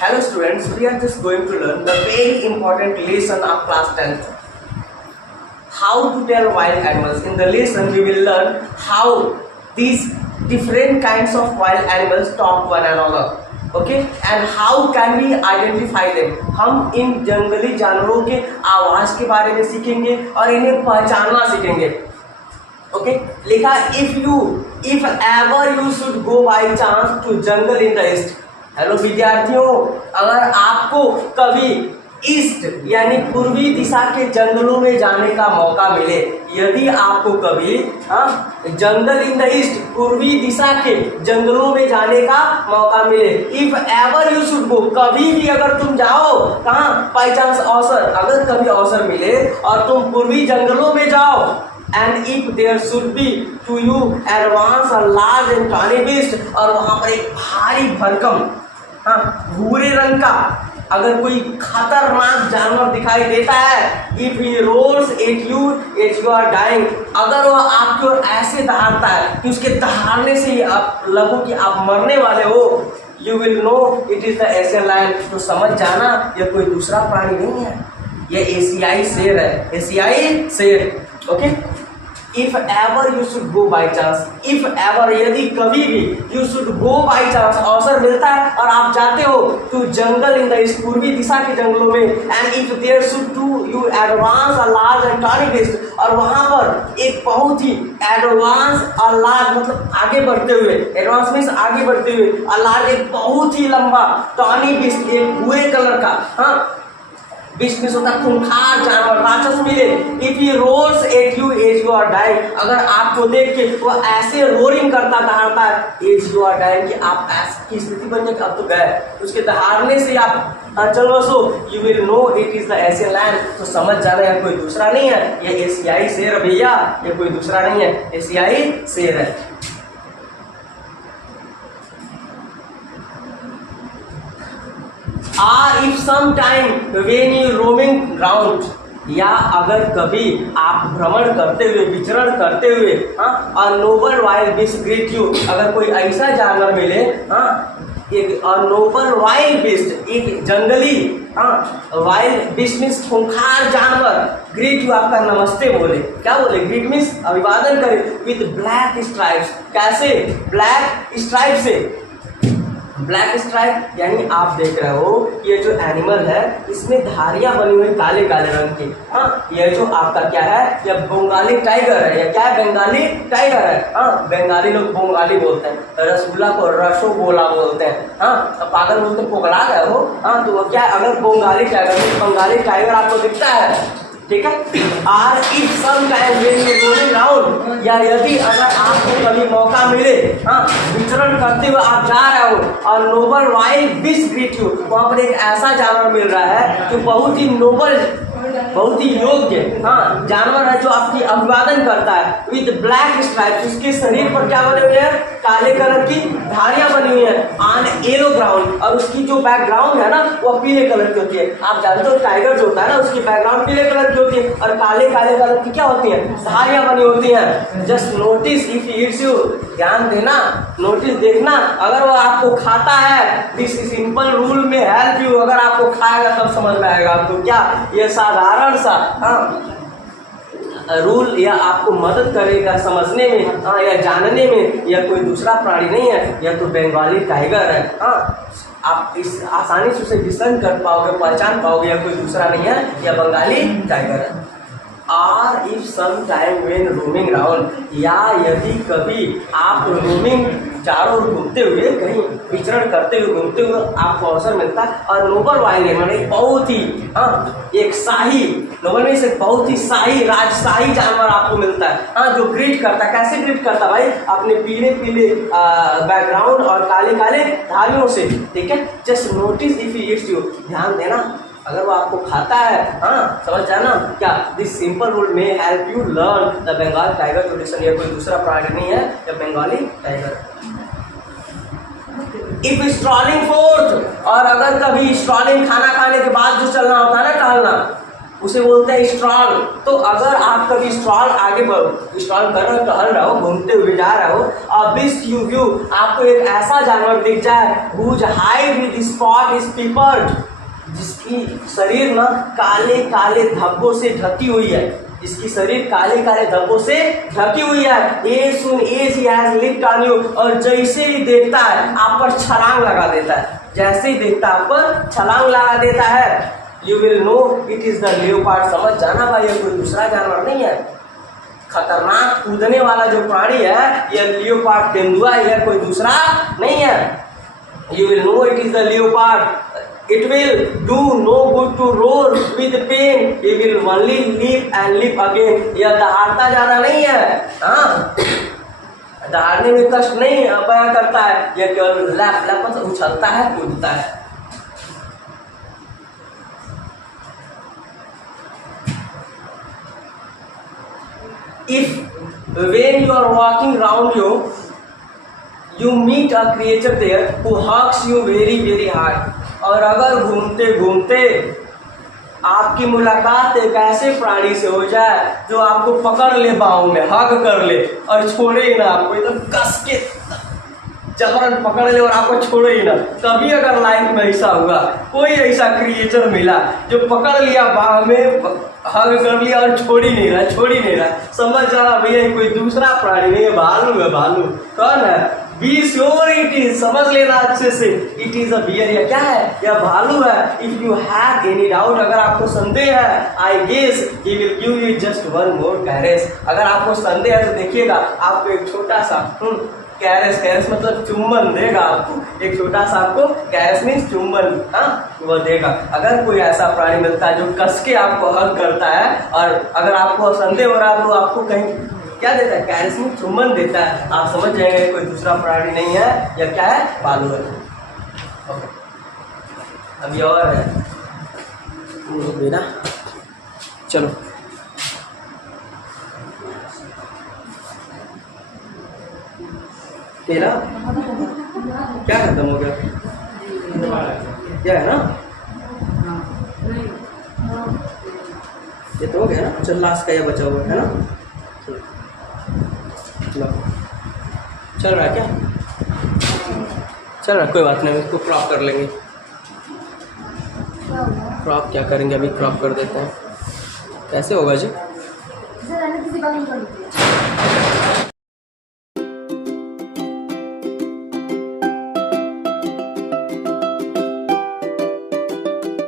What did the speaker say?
Hello students, we are just going to learn the very important lesson of class 10th. How to tell wild animals. In the lesson we will learn how these different kinds of wild animals talk one another. Okay, and how can we identify them. हम इन जंगली जानवरों के आवाज के बारे में सीखेंगे और इन्हें पहचानना सीखेंगे. Okay, लिखा if ever you should go by chance to jungle in the east. Hello विद्यार्थियों, अगर आपको कभी ईस्ट यानी पूर्वी दिशा के जंगलों में जाने का मौका मिले, यदि आपको कभी जंगल इन द ईस्ट पूर्वी दिशा के जंगलों में जाने का मौका मिले, इफ एवर यू शुड गो, कभी भी अगर तुम जाओ कहाँ, बाई चांस अवसर, अगर कभी अवसर मिले और तुम पूर्वी जंगलों में जाओ, and if there should be to you advance a large and tawny beast, और वहां पर एक भारी भरकम भूरे रंग का अगर कोई खतरनाक जानवर दिखाई देता है, if he roars at you as you are dying, अगर वह आपकी ओर ऐसे दहाड़ता है कि उसके दहाड़ने से आप लगो कि आप मरने वाले हो, you will know it is the Asian lion, तो समझ जाना यह कोई दूसरा प्राणी नहीं है, यह एशियाई शेर है, एशियाई शेर. Okay, if ever you should go by chance, if ever यदि कभी भी, you should go by chance अवसर मिलता है और आप जाते हो to jungle in the east पूर्वी दिशा के जंगलों में, and if there should to you advance a large and tawny beast, और वहां पर एक बहुत ही एडवांस अ लार्ज मतलब आगे बढ़ते हुए, एडवांस मीन्स आगे बढ़ते हुए, अ लार्ज एक बहुत ही लंबा, टॉनी बीस्ट एक भूरे कलर का बीस्ट में होता खूंखार जानवर राक्षस मिले, if he roars at you as you are dying, अगर आपको देख के वो ऐसे रोरिंग करता दहाड़ता है एज यू आर डाइंग कि आप ऐसी स्थिति बन जाए कि अब तो गए, उसके दहाड़ने से आप चल बसो, you will know it is the Asian lion, तो समझ जाना यह कोई दूसरा नहीं है, ये एशियाई शेर भैया, ये कोई दूसरा नहीं है, एशियाई शेर है. Or if sometime when you roaming round, या अगर कभी आप भ्रमण करते हुए, विचरण करते हुए, और noble wild beast greet you, अगर कोई ऐसा जानवर मिले, एक नोबल वाइल्ड बीस्ट, एक जंगली वाइल्ड बीस्ट मीन्स खूंखार जानवर, ग्रीट यू आपका नमस्ते बोले, क्या बोले, ग्रीट मीन्स अभिवादन करे, विद ब्लैक स्ट्राइप्स, कैसे, ब्लैक स्ट्राइप से, ब्लैक स्ट्राइप यानी आप देख रहे हो ये जो एनिमल है इसमें धारियां बनी हुई काले काले रंग की, ये जो आपका क्या है, ये बंगाली टाइगर है, ये क्या है, बंगाली टाइगर है. बंगाली लोग बंगाली बोलते हैं, रसगुल्ला को रसोगोला बोलते हैं, पागल बोलते हैं, पकड़ा गए हो, तो वो क्या, अगर बंगाली टाइगर आपको दिखता है, ठीक है. Or if some time when you roaming round, या यदि अगर आपको कभी मौका मिले, विचरण करते हुए आप जा रहे हो और noble wild beast greet you, वहां पर एक ऐसा जानवर मिल रहा है जो बहुत ही नोबल, बहुत ही योग्य जानवर है, जो आपकी अभिवादन करता है, विद ब्लैक स्ट्राइप्स, उसके शरीर पर क्या बने हुए हैं, काले कलर की धारियां बनी हुई है, ऑन येलो ग्राउंड, और उसकी जो बैकग्राउंड है ना वो पीले कलर की होती है. आप जानते हो टाइगर जो होता है ना उसकी बैकग्राउंड पीले कलर की होती है और काले काले कलर की क्या होती है, धारियां बनी होती हैं. Just notice if he eats you, ध्यान देना, नोटिस देखना, अगर वो आपको खाता है, दिस सिंपल रूल में हेल्प यू, अगर आपको खाएगा तब समझ में आएगा आपको, क्या ये साधारण सा रूल या आपको मदद करेगा समझने में, या जानने में, या कोई दूसरा प्राणी नहीं है, या तो बंगाली टाइगर है. आप इस आसानी से उसे डिस्कन कर पाओगे, पहचान पाओगे, या कोई दूसरा नहीं है, या बंगाली टाइगर है. और if some time when roaming round, या यदि कभी आप रोमिंग चारों ओर घूमते हुए, कहीं विचरण करते हुए, घूमते हुए आपको अवसर मिलता है, और नोबल वाइल्ड मैंने बहुत ही एक शाही, नोबल में से बहुत ही शाही, राजशाही जानवर आपको मिलता है, जो ग्रीट करता है. कैसे ग्रीट करता है भाई, अपने पीले पीले बैकग्राउंड और काले काले धारियों से, ठीक है. Just notice if he eats you, ध्यान देना, अगर वो आपको खाता है, समझ जाना, क्या दिस सिंपल रूल में help you learn the Bengal tiger tradition, ये कोई दूसरा प्राणी नहीं है, ये Bengali tiger. If strolling forth, और अगर कभी स्ट्रॉलिंग खाना खाने के बाद जो चलना होता है ना, टहलना, उसे बोलते हैं स्ट्रॉल। तो अगर आप कभी स्ट्रॉल आगे स्ट्रॉल कर रहे हो, टहल रहे हो, घूमते हुए जा रहे हो, अबिस यू व्यू आपको एक ऐसा जानवर दिख जाए whose hide with spot is peppered, जिसकी शरीर ना काले काले धब्बों से ढकी हुई है, जिसकी शरीर काले काले धब्बों से ढकी हुई है। As soon as he has lift on you, और जैसे ही देखता है आप पर छलांग लगा देता है, जैसे ही देखता है आप पर छलांग लगा देता है। You will know it is the leopard. समझ जाना भाई, ये कोई दूसरा जानवर नहीं है। खतरनाक कूदने वाला जो प्राणी है यह लियोपार्ड तेंदुआ, यह कोई दूसरा नहीं है। You will know it is the leopard. It will do no good to roar with pain, it will only leap and leap again. यह दहाड़ता ज्यादा नहीं है, हाँ, दहाड़ने में कष्ट नहीं बयां करता है, यह केवल लैप लैप उछलता है, कूदता है। If when you are walking around you meet a creature there who hugs you very very hard, और अगर घूमते घूमते आपकी मुलाकात एक ऐसे प्राणी से हो जाए जो आपको पकड़ ले बाहों में, हग कर ले और छोड़े ही ना, आपको एकदम कस के जबरन पकड़ ले और आपको छोड़े ही ना। कभी अगर लाइफ में ऐसा हुआ, कोई ऐसा क्रिएचर मिला जो पकड़ लिया बाह में, हग कर लिया और छोड़ ही नहीं रहा, समझ जाना भैया कोई दूसरा प्राणी नहीं है, भालू है। भालू कौन है? बी श्योर इट इज, समझ लेना अच्छे से, इट इज अ बियर। या क्या है? या भालू है। If you have any doubt, अगर आपको संदेह है, I guess he will give you just one more caress. अगर आपको संदेह है तो देखिएगा आपको एक छोटा सा कैरेस मतलब चुम्बन देगा आपको, एक छोटा सा आपको कैरेस मीन्स चुम्बन, हाँ, वो देगा। अगर कोई ऐसा प्राणी मिलता है जो कस के आपको हग करता है, और अगर आपको संदेह हो रहा है तो आपको कहीं क्या देता है? कैरेस में चुम्बन देता है। आप समझ जाएंगे कोई दूसरा प्राणी नहीं है, या क्या है? भालू है। ओके, अभी और है ना, चलो तेरा क्या खत्म हो गया? क्या है ना, ये तो हो गया ना। चल लास्ट का ये बचा हुआ है ना, चल रहा है क्या? चल रहा, कोई बात नहीं, इसको क्रॉप कर लेंगे। क्रॉप क्या करेंगे, अभी क्रॉप कर देते हैं। कैसे होगा जी?